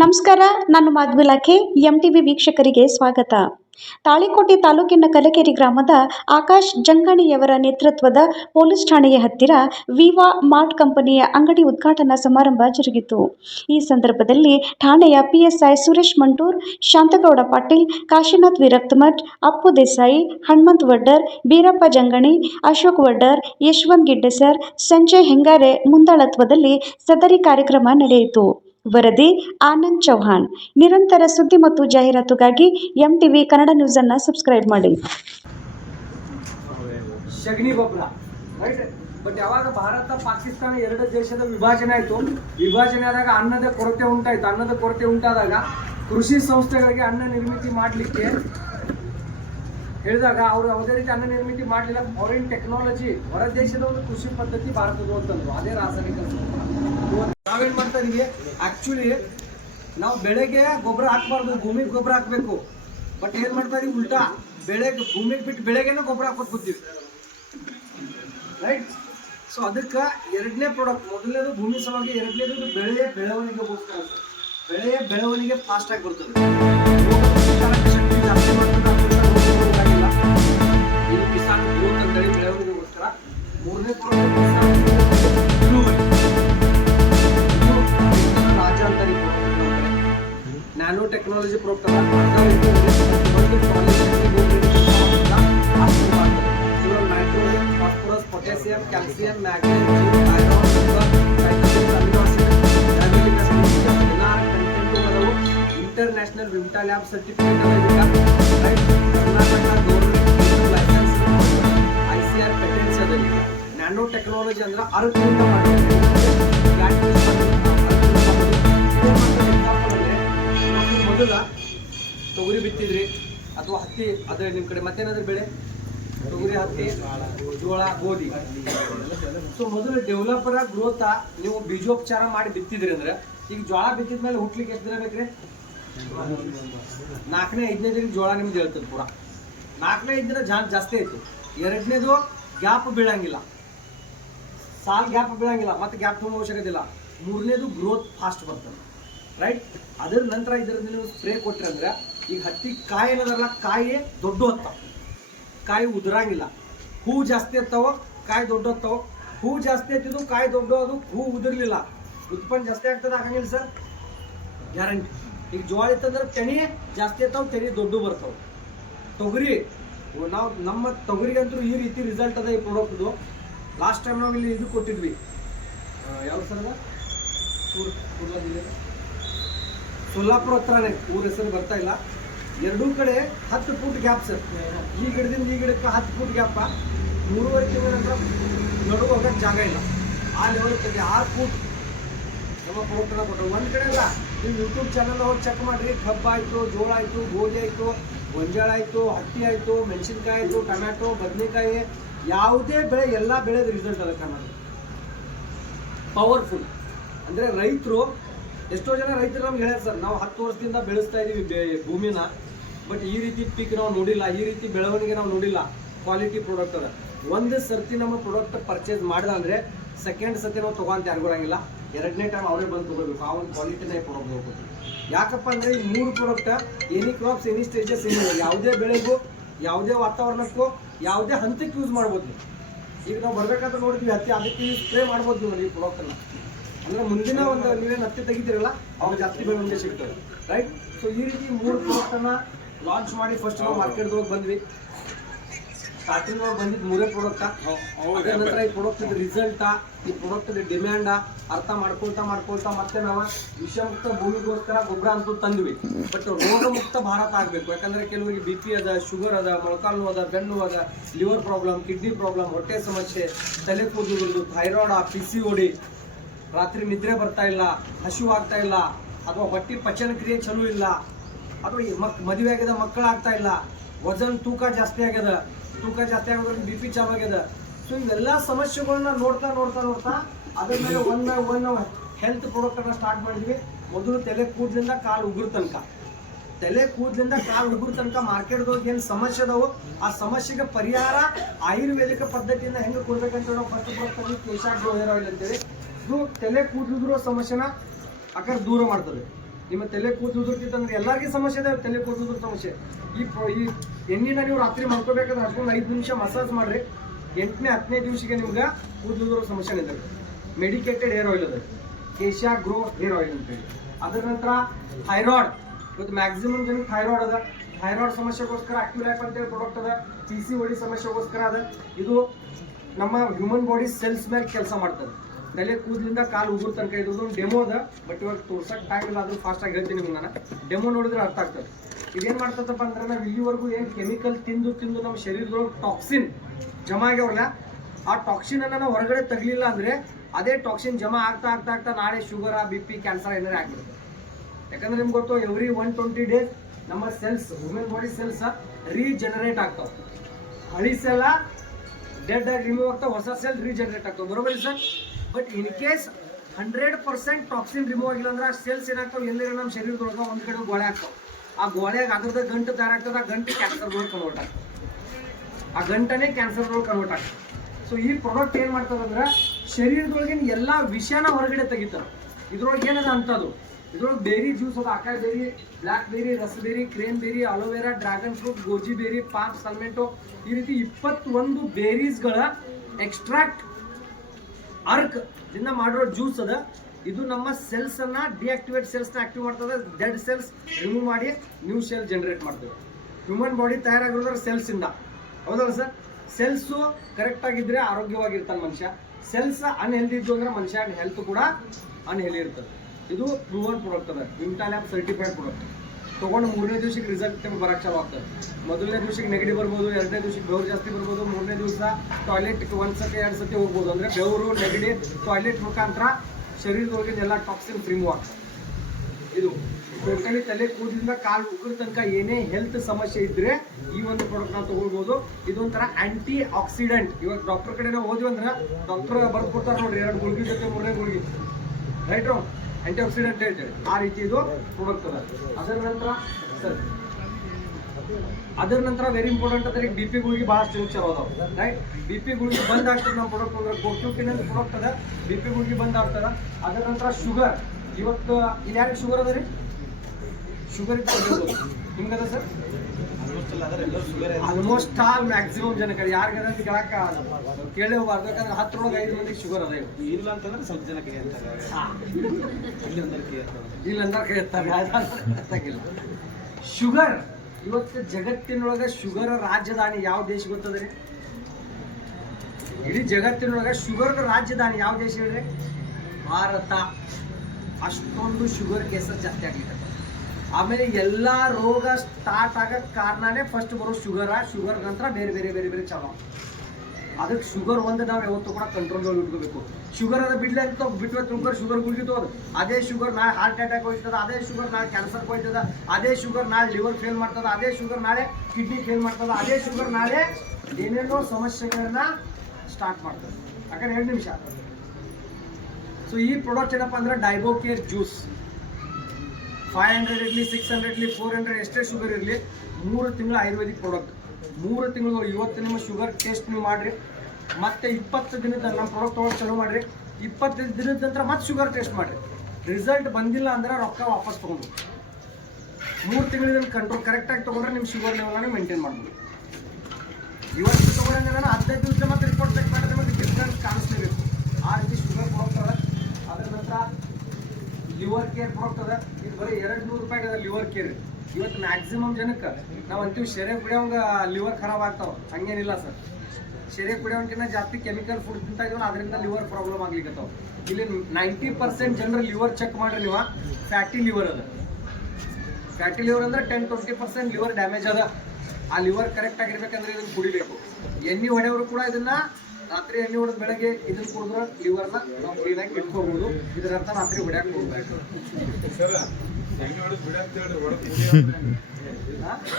ನಮಸ್ಕಾರ. ನಾನು ಮಾಧವಿಲಾಖೆ. MTV ವೀಕ್ಷಕರಿಗೆ ಸ್ವಾಗತ. ತಾಳಿಕೋಟೆ ತಾಲೂಕಿನ ಕಲಕೆರೆ ಗ್ರಾಮದ ಆಕಾಶ್ ಜಂಗಣಿಯವರ ನೇತೃತ್ವದ ಪೊಲೀಸ್ ಠಾಣೆಯ ಹತ್ತಿರ ವಿವಾ ಮಾರ್ಟ್ ಕಂಪನಿಯ ಅಂಗಡಿ ಉದ್ಘಾಟನಾ ಸಮಾರಂಭ ಜರುಗಿತು. ಈ ಸಂದರ್ಭದಲ್ಲಿ ಠಾಣೆಯ PSI ಸುರೇಶ್ ಮಂಟೂರ್, ಶಾಂತಗೌಡ ಪಾಟೀಲ್, ಕಾಶಿನಾಥ್ ವಿರಕ್ತಮಠ್, ಅಪ್ಪು ದೇಸಾಯಿ, ಹನುಮಂತ್ ವಡ್ಡರ್, ಬೀರಪ್ಪ ಜಂಗಣಿ, ಅಶೋಕ್ ವಡ್ಡರ್, ಯಶವಂತ್ ಗಿಡ್ಡಸರ್, ಸಂಜಯ್ ಹೆಂಗಾರೆ ಮುಂದಾಳತ್ವದಲ್ಲಿ ಸದರಿ ಕಾರ್ಯಕ್ರಮ ನಡೆಯಿತು. ವರದಿ ಆನಂದ್ ಚೌಹಾಣ್. ನಿರಂತರ ಸುದ್ದಿ ಮತ್ತು ಜಾಹೀರಾತುಗಾಗಿ MTV ಕನ್ನಡ ನ್ಯೂಸ್ ಅನ್ನು ಸಬ್ಸ್ಕ್ರೈಬ್ ಮಾಡಿ. ಶಗಣಿ ಗೊಬ್ಬರ ರೈಟ್. ಬಟ್ ಯಾವಾಗ ಭಾರತ ಪಾಕಿಸ್ತಾನ ಎರಡು ದೇಶದ ವಿಭಜನೆ ಆಯಿತು, ವಿಭಜನೆ ಆದಾಗ ಅನ್ನದ ಕೊರತೆ ಉಂಟಾಯಿತು. ಅನ್ನದ ಕೊರತೆ ಉಂಟಾದಾಗ ಕೃಷಿ ಸಂಸ್ಥೆಗಳಿಗೆ ಅನ್ನ ನಿರ್ಮಿತಿ ಮಾಡಲಿಕ್ಕೆ ಹೇಳಿದಾಗ ಅವರು ಯಾವುದೇ ರೀತಿ ಅನ್ನ ನಿರ್ಮಿತಿ ಮಾಡಲಿಲ್ಲ. ಫಾರಿನ್ ಟೆಕ್ನಾಲಜಿ, ಹೊರ ದೇಶದ ಒಂದು ಕೃಷಿ ಪದ್ಧತಿ ಭಾರತದ ಅಂತಂದ್ರು. ಅದೇ ರಾಸಾಯನಿಕ. ನಾವೇನ್ ಮಾಡ್ತಾ ಇದೀವಿ, ಆಕ್ಚುಲಿ ನಾವು ಬೆಳೆಗೆ ಗೊಬ್ಬರ ಹಾಕ್ಬಾರ್ದು, ಭೂಮಿಗೆ ಗೊಬ್ಬರ ಹಾಕ್ಬೇಕು. ಬಟ್ ಏನ್ ಮಾಡ್ತಾ ಇದೀವಿ, ಉಲ್ಟಾ ಬೆಳೆಗೆ ಭೂಮಿಗೆ ಬಿಟ್ಟು ಬೆಳೆಗೆನ ಗೊಬ್ಬರ ಹಾಕೋದು ಕೂತೀವಿ, ರೈಟ್. ಸೊ ಅದಕ್ಕೆ ಎರಡನೇ ಪ್ರಾಡಕ್ಟ್, ಮೊದಲನೇದು ಭೂಮಿ ಸಲುವಾಗಿ, ಎರಡನೇದು ಬೆಳೆಯ ಬೆಳವಣಿಗೆಗೋಸ್ಕರ. ಬೆಳೆಯ ಬೆಳವಣಿಗೆ ಫಾಸ್ಟ್ ಆಗಿ ಬರ್ತದೆ. ಇದು ಕಿಸಾನ್ ಗ್ರೋತ್ ಅಂತ ಹೇಳಿ ಬೆಳವಣಿಗೆಗೋಸ್ಕರ. ಮೂರನೇ product nano technology product nitrogen, phosphorus, potassium, calcium, magnesium, international Vimta lab certificate ICR patents ಅದ. ನ್ಯಾನೋ ಟೆಕ್ನಾಲಜಿ ಅಂದ್ರೆ ಅರ್ಧದಿಂದ ಮೊದಲ ತೊಗರಿ ಬಿತ್ತಿದ್ರಿ ಅಥವಾ ಹತ್ತಿ, ಅದ್ರ ನಿಮ್ಮ ಕಡೆ ಮತ್ತೇನಾದ್ರೂ ಬೆಳೆ, ತೊಗರಿ, ಹತ್ತಿ, ಜೋಳ, ಗೋಧಿ. ಸೊ ಮೊದಲು ಡೆವಲಪರ್ ಗ್ರೋತ್ ನೀವು ಬೀಜೋಪಚಾರ ಮಾಡಿ ಬಿತ್ತಿದ್ರಿ ಅಂದ್ರೆ, ಈಗ ಜೋಳ ಬಿತ್ತಿದ ಮೇಲೆ ಹುಟ್ಲಿಕ್ಕೆ ಎಷ್ಟು ದಿನ ಬೇಕ್ರಿ? 4ನೇ 5ನೇ ದಿನ ಜೋಳ ನಿಮ್ದು ಹೇಳ್ತದೆ ಪೂರ. 4ನೇ 5 ದಿನ ಜಾಸ್ತಿ ಆಯ್ತು. ಎರಡನೇದು ಗ್ಯಾಪ್ ಬೀಳಂಗಿಲ್ಲ, ಸಾಲ್ ಗ್ಯಾಪ್ ಬೀಳಂಗಿಲ್ಲ, ಮತ್ತೆ ಗ್ಯಾಪ್ ತುಂಬ ಅವಶ್ಯಕತೆ ಇಲ್ಲ. ಮೂರನೇದು ಗ್ರೋತ್ ಫಾಸ್ಟ್ ಬರ್ತದೆ, ರೈಟ್. ಅದರ ನಂತರ ಇದರಲ್ಲಿ ನೀವು ಸ್ಪ್ರೇ ಕೊಟ್ರಿ ಅಂದ್ರೆ, ಈಗ ಹತ್ತಿ ಕಾಯಿ ಏನದಲ್ಲ, ಕಾಯಿ ದೊಡ್ಡ ಹತ್ತಾವ, ಕಾಯಿ ಉದುರಂಗಿಲ್ಲ. ಹೂ ಜಾಸ್ತಿ ಹತ್ತಾವ, ಕಾಯಿ ದೊಡ್ಡ ಹತ್ತಾವ. ಹೂ ಜಾಸ್ತಿ ಹತ್ತಿದ್ದು, ಕಾಯಿ ದೊಡ್ಡ ಅದು, ಹೂ ಉದುರ್ಲಿಲ್ಲ, ಉತ್ಪನ್ನ ಜಾಸ್ತಿ ಆಗ್ತದೆ ಆಗಂಗಿಲ್ಲ ಸರ್, ಗ್ಯಾರಂಟಿ. ಈಗ ಜೋಳ ಇತ್ತಂದ್ರೆ ತೆನಿ ಜಾಸ್ತಿ ಹತ್ತಾವ, ತೆನಿ ದೊಡ್ಡ ಬರ್ತಾವ. ತೊಗರಿ, ನಾವು ನಮ್ಮ ತೊಗರಿಗಂತೂ ಈ ರೀತಿ ರಿಸಲ್ಟ್ ಅದ ಈ ಪ್ರಾಡಕ್ಟ್ದು. ಲಾಸ್ಟ್ ಟೈಮ್ ನಾವು ಇಲ್ಲಿ ಇದು ಕೊಟ್ಟಿದ್ವಿ, ಯಾವ ಸರ್ ಅದ, ಸೊಲ್ಲಾಪುರ ಹತ್ರನೇ, ಊರ ಹೆಸರು ಬರ್ತಾ ಇಲ್ಲ. ಎರಡೂ ಕಡೆ 10 ಫೂಟ್ ಗ್ಯಾಪ್ ಸರ್. ಈ ಗಿಡದಿಂದ ಈ ಗಿಡಕ್ಕೆ 10 ಫೂಟ್ ಗ್ಯಾಪ. 3.5 ತಿಂಗಳ ನಂತರ ನಡು ಹೋಗಕ್ಕೆ ಜಾಗ ಇಲ್ಲ, ಆ ಲೆವೆಲ್ 6 ಫೂಟ್ ನಮ್ಮ ಪ್ರಾಡಕ್ಟ್ನ ಕೊಟ್ಟರು. ಒಂದು ಕಡೆ ಅಲ್ಲ, ನೀವು ಯೂಟ್ಯೂಬ್ ಚಾನಲ್ ಹೋಗಿ ಚೆಕ್ ಮಾಡಿರಿ. ಕಬ್ಬು ಆಯಿತು, ಜೋಳ ಆಯಿತು, ಗೋಧಿ ಆಯಿತು, ಗೊಂಜಾಳ ಆಯಿತು, ಹತ್ತಿ ಆಯಿತು, ಮೆಣಸಿನ್ಕಾಯಿ ಆಯಿತು, ಟೊಮ್ಯಾಟೊ, ಬದನೆಕಾಯಿ, ಯಾವುದೇ ಬೆಳೆ, ಎಲ್ಲ ಬೆಳೆದ ರಿಸಲ್ಟ್ ಅದಕ್ಕೆ ನಮಗೆ ಪವರ್ಫುಲ್. ಅಂದರೆ ರೈತರು, ಎಷ್ಟೋ ಜನ ರೈತರು ನಮ್ಗೆ ಹೇಳ್ಯಾರ ಸರ್, ನಾವು 10 ವರ್ಷದಿಂದ ಬೆಳೆಸ್ತಾ ಇದೀವಿ ಭೂಮಿನ, ಬಟ್ ಈ ರೀತಿ ಪೀಕ್ ನಾವು ನೋಡಿಲ್ಲ, ಈ ರೀತಿ ಬೆಳವಣಿಗೆ ನಾವು ನೋಡಿಲ್ಲ. ಕ್ವಾಲಿಟಿ ಪ್ರಾಡಕ್ಟ್ ಅದ. ಒಂದು ಸರ್ತಿ ನಮ್ಮ ಪ್ರಾಡಕ್ಟ್ ಪರ್ಚೇಸ್ ಮಾಡಿದ ಅಂದರೆ ಸೆಕೆಂಡ್ ಸರ್ತಿ ನಾವು ತೊಗೊಂತ ಯಾರಿಗೊಳಂಗಿಲ್ಲ. ಎರಡನೇ ಟೈಮ್ ಅವರೇ ಬಂದು ತೊಗೋಬೇಕು. ಆ ಒಂದು ಕ್ವಾಲಿಟಿನೇ ಪ್ರಾಡಕ್ಟ್ ಹೋಗ್ಬೋದು. ಯಾಕಪ್ಪ ಅಂದರೆ ಈ 3 product any crops, any stages, ಯಾವುದೇ ಬೆಳೆಗೂ, ಯಾವುದೇ ವಾತಾವರಣಕ್ಕೂ, ಯಾವುದೇ ಹಂತಕ್ಕೆ ಯೂಸ್ ಮಾಡ್ಬೋದು. ಈಗ ನಾವು ಬರ್ಬೇಕಾದ್ರೆ ನೋಡಿದ್ವಿ ಹತ್ತಿ, ಅದಕ್ಕೆ ಸ್ಪ್ರೇ ಮಾಡ್ಬೋದು ನೀವು ಈ ಪ್ರಾಡಕ್ಟನ್ನು. ಅಂದರೆ ಮುಂದಿನ ಒಂದು ನೀವೇನು ಹತ್ತಿ ತೆಗಿತೀರಲ್ಲ, ಅವಾಗ ಜಾಸ್ತಿ ಬೆಳವಣಿಗೆ ಸಿಗ್ತದೆ, ರೈಟ್. ಸೊ ಈ ರೀತಿ 3 ಪ್ರಾಡಕ್ಟನ್ನು ಲಾಂಚ್ ಮಾಡಿ ಫಸ್ಟ್ ನಾವು ಮಾರ್ಕೆಟ್ದೊಳಗೆ ಬಂದ್ವಿ. ಸ್ಟಾರ್ಟಿಂಗ್ ಒಳಗೆ ಬಂದಿದ್ದು 3 ಪ್ರಾಡಕ್ಟ. ಅದ್ರ ನಂತರ ಈ ಪ್ರಾಡಕ್ಟ್ ರಿಸಲ್ಟ, ಈ ಪ್ರಾಡಕ್ಟ್ ಡಿಮ್ಯಾಂಡ ಅರ್ಥ ಮಾಡ್ಕೊಳ್ತಾ ಮತ್ತೆ ನಾವು ವಿಷಮುಕ್ತ ಭೂಮಿಗೋಸ್ಕರ ಗೊಬ್ಬರ ಅಂತೂ ತಂದ್ವಿ. ಬಟ್ ರೋಗಮುಕ್ತ ಭಾರತ ಆಗಬೇಕು. ಯಾಕಂದರೆ ಕೆಲವರಿಗೆ BP ಅದ, ಶುಗರ್ ಅದ, ಮೊಳಕಾಲು ಅದ, ಬೆನ್ನು ಅದ, ಲಿವರ್ ಪ್ರಾಬ್ಲಮ್, ಕಿಡ್ನಿ ಪ್ರಾಬ್ಲಮ್, ಹೊಟ್ಟೆ ಸಮಸ್ಯೆ, ತಲೆ ಕೂದಲು, ಥೈರಾಯ್ಡ್, PCOD, ರಾತ್ರಿ ನಿದ್ರೆ ಬರ್ತಾ ಇಲ್ಲ, ಹಸಿವಾಗ್ತಾ ಇಲ್ಲ, ಅಥವಾ ಹೊಟ್ಟೆ ಪಚನ ಕ್ರಿಯೆ ಚಲೋ ಇಲ್ಲ, ಅಥವಾ ಮದುವೆ ಆಗ್ಯದ ಮಕ್ಕಳಾಗ್ತಾ ಇಲ್ಲ, ವಜನ್ ತೂಕ ಜಾಸ್ತಿ ಆಗ್ಯದ, ತೂಕ ಜಾಸ್ತಿ ಆಗೋದ್ರಿಂದ BP ಚಾಲು ಆಗ್ಯದ. ಸೊ ಇವೆಲ್ಲ ಸಮಸ್ಯೆಗಳನ್ನ ನೋಡ್ತಾ ಅದ್ರ ಮೇಲೆ ಒನ್ ನಾವು ಹೆಲ್ತ್ ಪ್ರಾಡಕ್ಟನ್ನು ಸ್ಟಾರ್ಟ್ ಮಾಡಿದ್ವಿ. ಮೊದಲು ತಲೆ ಕೂದಲಿಂದ ಕಾಲು ಉಗುರು ತನಕ, ಮಾರ್ಕೆಟ್ದೊಳಗೆ ಏನು ಸಮಸ್ಯೆ ಅದಾವೋ ಆ ಸಮಸ್ಯೆಗೆ ಪರಿಹಾರ ಆಯುರ್ವೇದಿಕ ಪದ್ಧತಿಯಿಂದ ಹೆಂಗೆ ಕೊಡ್ಬೇಕಂತ ನಾವು first product Kesha grow hair oil ಅಂತೇಳಿ. ಇದು ತಲೆ ಕೂದಲಿದ್ರು ಸಮಸ್ಯೆನ ಆಕಾರ ದೂರ ಮಾಡ್ತದೆ. ನಿಮ್ಮ ತಲೆ ಕೂದಲು ಉದುರ್ತಿತ್ತಂದ್ರೆ ಎಲ್ಲರಿಗೂ ಸಮಸ್ಯೆ ಇದೆ, ತಲೆ ಕೂದಲು ಉದುರ್ ಸಮಸ್ಯೆ. ಈ ಎಣ್ಣೆನ ನೀವು ರಾತ್ರಿ ಮಾಡ್ಕೋಬೇಕಾದ್ರೆ ಹಚ್ಕೊಂಡು 5 ನಿಮಿಷ ಮಸಾಜ್ ಮಾಡ್ರಿ, 8ನೇ 10ನೇ ದಿವಸಕ್ಕೆ ನಿಮ್ಗೆ ಕೂದಲು ಉದುರೋ ಸಮಸ್ಯೆ ಇದೆ. ಮೆಡಿಕೇಟೆಡ್ ಹೇರ್ ಆಯಿಲ್ ಅದ, ಏಷ್ಯಾ ಗ್ರೋ ಹೇರ್ ಆಯಿಲ್ ಅಂತೇಳಿ. ಅದರ ನಂತರ ಥೈರಾಯ್ಡ್, ಇವತ್ತು ಮ್ಯಾಕ್ಸಿಮಮ್ ಜನಕ್ಕೆ ಥೈರಾಯ್ಡ್ ಅದ. ಥೈರಾಯ್ಡ್ ಸಮಸ್ಯೆಗೋಸ್ಕರ ಆಕ್ಟಿವ್ ಲೈಫ್ ಅಂತೇಳಿ ಪ್ರಾಡಕ್ಟ್ ಅದ. PCOD ಸಮಸ್ಯೆಗೋಸ್ಕರ ಅದ. ಇದು ನಮ್ಮ ಹ್ಯೂಮನ್ ಬಾಡಿ ಸೆಲ್ಸ್ ಮೇಲೆ ಕೆಲಸ ಮಾಡ್ತದೆ. ತಲೆ ಕೂದಲಿಂದ ಕಾಲು ಉಗುರು ತನಕ ಇರೋದು ಡೆಮೋ ಅದ, ಬಟ್ ಇವಾಗ ತೋರ್ಸಕ್ಕೆ ಟೈಮ್ ಇಲ್ಲ, ಆದ್ರೂ ಫಾಸ್ಟಾಗಿ ಹೇಳ್ತೀನಿ ನಿಮ್ಗೆ. ನಾನು ಡೆಮೋ ನೋಡಿದ್ರೆ ಅರ್ಥ ಆಗ್ತದೆ. ಇದೇನು ಮಾಡ್ತದಪ್ಪ ಅಂದ್ರೆ ನಾವು ಇಲ್ಲಿವರೆಗೂ ಏನು ಕೆಮಿಕಲ್ ತಿಂದು ನಮ್ಮ ಶರೀರದೊಳಗೆ ಟಾಕ್ಸಿನ್ ಜಮಾ ಆಗ್ಯಾವಲ್ಲ, ಆ ಟಾಕ್ಸಿನ್ ಅನ್ನ ನಾವು ಹೊರಗಡೆ ತಗಲಿಲ್ಲ ಅಂದ್ರೆ ಅದೇ ಟಾಕ್ಸಿನ್ ಜಮಾ ಆಗ್ತಾ ನಾಳೆ ಶುಗರ್, BP, ಕ್ಯಾನ್ಸರ್ ಏನಾರು ಆಗ್ಬಿಡುತ್ತೆ. ಯಾಕಂದ್ರೆ ನಿಮ್ಗೆ ಗೊತ್ತು, ಎವ್ರಿ 120 ಡೇಸ್ ನಮ್ಮ cells, human body cells regenerate ಆಗ್ತಾವೆ. ಹಳಿ ಸೆಲ್ ಡೆಡ್ ಆಗಿ ರಿಮೂವ್ ಆಗ್ತಾವೆ, ಹೊಸ ಸೆಲ್ ರೀಜನರೇಟ್ ಆಗ್ತಾವೆ, ಬರೋಬರಿ sir? But in case 100% toxin remove ಆಗಿಲ್ಲ ಅಂದ್ರೆ ಆ ಸೆಲ್ಸ್ ಏನಾಗ್ತಾವೆ, ಎಲ್ಲರೂ ನಮ್ಮ ಶರೀರದೊಳಗೆ ಒಂದು ಕಡೆ ಗೋಳೆ ಆಗ್ತಾವೆ. ಆ ಗೋಳೆಗೆ ಅದ್ರದ್ದು ಗಂಟು ತಯಾರಾಗ್ತದೆ, ಆ ಗಂಟು ಕ್ಯಾನ್ಸರ್ಗಳು ಕನ್ವರ್ಟ್ ಆಗ್ತದೆ, ಆ ಗಂಟನೇ ಕ್ಯಾನ್ಸರ್ಗಳು ಕನ್ವರ್ಟ್ ಆಗ್ತದೆ. ಸೊ ಈ ಪ್ರಾಡಕ್ಟ್ ಏನು ಮಾಡ್ತದಂದ್ರೆ ಶರೀರದೊಳಗಿನ ಎಲ್ಲ ವಿಷಯನ ಹೊರಗಡೆ ತೆಗಿತಾರೆ. ಇದ್ರೊಳಗೆ ಏನದ ಅಂತದ್ದು, ಇದ್ರೊಳಗೆ ಬೇರಿ ಜ್ಯೂಸ್ ಅದ, ಅಕಾಯ್ ಬೇರಿ, ಬ್ಲ್ಯಾಕ್ ಬೇರಿ, ರಸಬೇರಿ, ಕ್ರೇನ್ ಬೇರಿ, ಅಲೋವೆರಾ, ಡ್ರ್ಯಾಗನ್ ಫ್ರೂಟ್, ಗೋಜಿ ಬೇರಿ, ಪಾಮ್, ಸಲ್ಮೆಂಟೋ, ಈ ರೀತಿ 21 ಬೇರೀಸ್ಗಳ ಎಕ್ಸ್ಟ್ರಾಕ್ಟ್ ಅರ್ಕ್ ದಿಂದ ಮಾಡಿರೋ ಜ್ಯೂಸ್ ಅದ. ಇದು ನಮ್ಮ ಸೆಲ್ಸ್ ಅನ್ನ ಡಿಆಕ್ಟಿವೇಟ್ ಸೆಲ್ಸ್ ನ ಆಕ್ಟಿವ್ ಮಾಡ್ತದೆ, ಡೆಡ್ ಸೆಲ್ಸ್ ರಿಮೂವ್ ಮಾಡಿ ನ್ಯೂ ಸೆಲ್ ಜನರೇಟ್ ಮಾಡ್ತದೆ. ಹ್ಯೂಮನ್ ಬಾಡಿ ತಯಾರಾಗಿರೋದ್ರ ಸೆಲ್ಸ್ ಇಂದ, ಹೌದಲ್ಲ ಸರ್? ಸೆಲ್ಸು ಕರೆಕ್ಟ್ ಆಗಿದ್ರೆ ಆರೋಗ್ಯವಾಗಿರ್ತಾನೆ ಮನುಷ್ಯ. ಸೆಲ್ಸ್ ಅನ್ಹೆಲ್ದಿ ಇದ್ದು ಅಂದ್ರೆ ಮನುಷ್ಯ ಹೆಲ್ತ್ ಕೂಡ ಅನ್ಹೆಲ್ದಿ ಇರ್ತದೆ. ಇದು ಪ್ರೂವನ್ ಪ್ರಾಡಕ್ಟ್ ಅದ, ವಿಂಟಾಲ್ಯಾಬ್ ಸರ್ಟಿಫೈಡ್ ಪ್ರಾಡಕ್ಟ್. ತೊಗೊಂಡು 3ನೇ ದಿವಸಕ್ಕೆ ರಿಸಲ್ಟ್ ನಿಮ್ಗೆ ಬರಕ್ಕೆ ಚಾಲು ಆಗ್ತದೆ. ಮೊದಲನೇ ದಿವಸಕ್ಕೆ ನೆಗಡಿ ಬರ್ಬೋದು, 2ನೇ ದಿವಸಕ್ಕೆ ಬೆವರು ಜಾಸ್ತಿ ಬರ್ಬೋದು, 3ನೇ ದಿವಸ ಟಾಯ್ಲೆಟ್ಗೆ 1 ಸತಿ 2 ಸತಿ ಹೋಗ್ಬೋದು. ಅಂದರೆ ಬೆವರು, ನೆಗಡಿ, ಟಾಯ್ಲೆಟ್ ಮುಖಾಂತರ ಶರೀರದೊಳಗಿನ ಎಲ್ಲ ಟಾಕ್ಸಿನ್ ರಿಮೂವ್ ಆಗ್ತದೆ. ಇದು ಟೋಟಲಿ ತಲೆ ಕೂದಲಿಂದ ಕಾಲು ಉಗುರು ತನಕ ಏನೇ ಹೆಲ್ತ್ ಸಮಸ್ಯೆ ಇದ್ರೆ ಈ ಒಂದು ಪ್ರಾಡಕ್ಟ್ ನಾವು ತಗೊಳ್ಬೋದು. ಇದೊಂಥರ ಆಂಟಿ ಆಕ್ಸಿಡೆಂಟ್. ಇವಾಗ ಡಾಕ್ಟರ್ ಕಡೆ ನಾವು ಹೋದ್ವಿ ಅಂದ್ರೆ ಡಾಕ್ಟರ್ ಬರ್ದು ಕೊಡ್ತಾರೆ ನೋಡ್ರಿ, 2 ಗುಳಿಗೆ ಜೊತೆ 3ನೇ ಗುಳಿಗೆ, ರೈಟ್? ಆಂಟಿ ಆಕ್ಸಿಡೆಂಟ್ ಹೇಳ್ತೇವೆ, ಆ ರೀತಿ ಇದು ಪ್ರಾಡಕ್ಟ್ ಅದ. ಅದರ ನಂತರ ವೆರಿ ಇಂಪಾರ್ಟೆಂಟ್ ಅಂದ್ರೆ BP ಗುಳಿಗೆ ಭಾಳಷ್ಟು ಚಲೋ ಅದಾವ, ರೈಟ್? BP ಗುಳಿಗೆ ಬಂದ್ ಆಗ್ತದೆ ನಮ್ಮ ಪ್ರಾಡಕ್ಟ್ ಅಂದ್ರೆ ಕೋಕ್ಯೂಟಿನ್ ಅಂತ ಪ್ರಾಡಕ್ಟ್ ಅದ, BP ಗುಳಿಗೆ ಬಂದ್ ಆಗ್ತದ. ಅದರ ನಂತರ ಶುಗರ್, ಇವತ್ತು ಇಲ್ಲಿ ಯಾರಿಗೆ ಶುಗರ್ ಅದ ರೀ? ಶುಗರ್ ನಿಮ್ಗೆ ಅದ ಸರ್? ಆಲ್ಮೋಸ್ಟ್ ಆಲ್ ಮ್ಯಾಕ್ಸಿಮಮ್ ಜನಕ್ಕೆ ಯಾರಿಗದ ಅಂತ ಕೇಳಕ್ಕ ಕೇಳಿ ಹೋಗ್ಬಾರ್ದು, ಯಾಕಂದ್ರೆ 10ರೊಳಗೆ 5 ಮಂದಿಗೆ ಶುಗರ್ ಅದ. ಇಲ್ಲ ಅಂತಂದ್ರೆ ಸ್ವಲ್ಪ ಜನ ಕೈ ಇರ್ತಾರೆ, ಇಲ್ಲ ಅಂದ್ರೆ ಕೈ ಇರ್ತಾರೆ, ಗೊತ್ತಾಗಿಲ್ಲ. ಶುಗರ್ ಇವತ್ತು ಜಗತ್ತಿನೊಳಗೆ ಶುಗರ್ ರಾಜಧಾನಿ ಯಾವ ದೇಶ ಗೊತ್ತದ್ರಿ? ಇಡೀ ಜಗತ್ತಿನೊಳಗೆ ಶುಗರ್ ರಾಜಧಾನಿ ಯಾವ ದೇಶ ಹೇಳ್ರಿ? ಭಾರತ. ಅಷ್ಟೊಂದು ಶುಗರ್ ಕೇಸಸ್ ಜಾಸ್ತಿ ಆಗ್ಲಿಕ್ಕೆ. ಆಮೇಲೆ ಎಲ್ಲ ರೋಗ ಸ್ಟಾರ್ಟ್ ಆಗಕ್ಕೆ ಕಾರಣನೇ ಫಸ್ಟ್ ಬರೋ ಶುಗರ್ ನಂತರ ಬೇರೆ ಬೇರೆ ಬೇರೆ ಬೇರೆ ಚಾಲು. ಅದಕ್ಕೆ ಶುಗರ್ ಒಂದು ನಾವು ಯಾವತ್ತೂ ಕೂಡ ಕಂಟ್ರೋಲ್ ಇಟ್ಕೋಬೇಕು. ಶುಗರ್ ಅದ ಬಿಡ್ಲಿ ಅಂತ ಬಿಟ್ಟು ತಿಳ್ಕೊಂಡು ಶುಗರ್ ಗುಳಿಗೆ ತಗೋದು, ಅದೇ ಶುಗರ್ ನಾಳೆ ಹಾರ್ಟ್ ಅಟ್ಯಾಕ್ ಹೋಗ್ತದೆ, ಅದೇ ಶುಗರ್ ನಾಳೆ ಕ್ಯಾನ್ಸರ್ ಹೋಗ್ತದೆ, ಅದೇ ಶುಗರ್ ನಾಳೆ ಲಿವರ್ ಫೇಲ್ ಮಾಡ್ತದೆ, ಅದೇ ಶುಗರ್ ನಾಳೆ ಕಿಡ್ನಿ ಫೇಲ್ ಮಾಡ್ತದೆ, ಅದೇ ಶುಗರ್ ನಾಳೆ ಏನೇನೋ ಸಮಸ್ಯೆಗಳನ್ನ ಸ್ಟಾರ್ಟ್ ಮಾಡ್ತದೆ. ಯಾಕಂದ್ರೆ 2 ನಿಮಿಷ. ಸೊ ಈ ಪ್ರಾಡಕ್ಟ್ ಏನಪ್ಪ ಅಂದ್ರೆ ಡೈಬೋಕೇರ್ ಜ್ಯೂಸ್. 500 ಇರಲಿ, 600 ಇರಲಿ, 400 ಎಷ್ಟೇ ಶುಗರ್ ಇರಲಿ, 3 ತಿಂಗಳ ಆಯುರ್ವೇದಿಕ್ ಪ್ರಾಡಕ್ಟ್. 3 ತಿಂಗಳು ಇವತ್ತು ನಿಮ್ಮ ಶುಗರ್ ಟೆಸ್ಟ್ ನೀವು ಮಾಡಿರಿ, ಮತ್ತೆ 20 ದಿನದ ನಮ್ಮ ಪ್ರಾಡಕ್ಟ್ ತೊಗೊಳಕ್ಕೆ ಚಾಲೂ ಮಾಡಿರಿ, 20 ದಿನದ ನಂತರ ಮತ್ತೆ ಶುಗರ್ ಟೆಸ್ಟ್ ಮಾಡಿರಿ. ರಿಸಲ್ಟ್ ಬಂದಿಲ್ಲ ಅಂದ್ರೆ ರೊಕ್ಕ ವಾಪಸ್ ತೊಗೊಂಡು 3 ತಿಂಗಳಿಂದ ಕಂಟ್ರೋಲ್ ಕರೆಕ್ಟಾಗಿ ತೊಗೊಂಡ್ರೆ ನಿಮ್ಮ ಶುಗರ್ ಲೆವೆಲನ್ನು ಮೇಂಟೈನ್ ಮಾಡ್ಬೋದು. ಇವತ್ತು ತೊಗೊಂಡ್ರೆ ನಾನು 15 ದಿವಸ ಮತ್ತೆ ರಿಪೋರ್ಟ್ ಚೆಕ್ ಮಾಡಿದ್ರೆ ಮತ್ತೆ ಡಿಫ್ರೆನ್ಸ್ ಕಾಣಿಸ್ಲೇಬೇಕು. ಆ ರೀತಿ ಶುಗರ್ ಪ್ರಾಡಕ್ಟ್ ಅದ. ಅದರ ನಂತರ ಲಿವರ್ ಕೇರ್ ಪ್ರಾಡಕ್ಟ್ ಅದ. ಇದು ಬರೀ 200 ರೂಪಾಯಿಗೆ ಅದ ಲಿವರ್ ಕೇರ್. ಇವತ್ತು ಮ್ಯಾಕ್ಸಿಮಮ್ ಜನಕ್ಕೆ ನಾವು ಅಂತೀವಿ ಶರೀರ ಕುಡಿಯೋಂಗ ಲಿವರ್ ಖರಾಬ್ ಆಗ್ತಾವ, ಹಂಗೇನಿಲ್ಲ ಸರ್. ಶರೀರ ಕುಡಿಯೋನ್ಕಿಂತ ಜಾಸ್ತಿ ಕೆಮಿಕಲ್ ಫುಡ್ ತಿಂತಾ ಇದೀವಲ್ಲ, ಅದರಿಂದ ಲಿವರ್ ಪ್ರಾಬ್ಲಮ್ ಆಗ್ಲಿಕ್ಕತ್ತಾವ. ಇಲ್ಲಿ 90% ಜನರ ಲಿವರ್ ಚೆಕ್ ಮಾಡ್ರಿ ನೀವು, ಫ್ಯಾಟಿ ಲಿವರ್ ಅದ. ಫ್ಯಾಟಿ ಲಿವರ್ ಅಂದ್ರೆ 10-20% ಲಿವರ್ ಡ್ಯಾಮೇಜ್ ಅದ. ಆ ಲಿವರ್ ಕರೆಕ್ಟ್ ಆಗಿರ್ಬೇಕಂದ್ರೆ ಇದನ್ನ ಕುಡಿಬೇಕು. ಎಣ್ಣೆ ಹೊಡೆಯವರು ಕೂಡ ಇದನ್ನ ರಾತ್ರಿ ಎಣ್ಣೆ ಹೊಡೆದು ಬೆಳಗ್ಗೆ ಇದನ್ನ ಕುಡಿದ್ರೆ ಲಿವರ್ನ ನಾವು ಕ್ಲೀನಾಗಿ ಇಟ್ಕೋಬಹುದು. ಇದರ ಅರ್ಥ ರಾತ್ರಿ ಹೊಡ್ಯಾಕ್ ಹೋಗ್ಬೇಕು.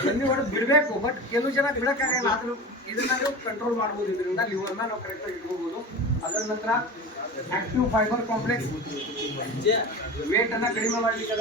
ಎಣ್ಣೆ ಹೊಡೆದು ಬಿಡಬೇಕು, ಬಟ್ ಕೆಲವು ಜನ ಬಿಡಕ್ಕಾಗಲ್ಲ. ಆದ್ರೂ ಇದನ್ನ ನೀವು ಕಂಟ್ರೋಲ್ ಮಾಡ್ಬೋದು. ಇದರಿಂದ ಲಿವರ್ನ ನಾವು ಕರೆಕ್ಟಾಗಿ ಇಟ್ಕೋಬಹುದು. ಅದರ ನಂತರ ಆಕ್ಟಿವ್ ಫೈಬರ್ ಕಾಂಪ್ಲೆಕ್ಸ್ ವೇಟ್ ಅನ್ನ ಕಡಿಮೆ ಮಾಡ್ಲಿಕ್ಕೆ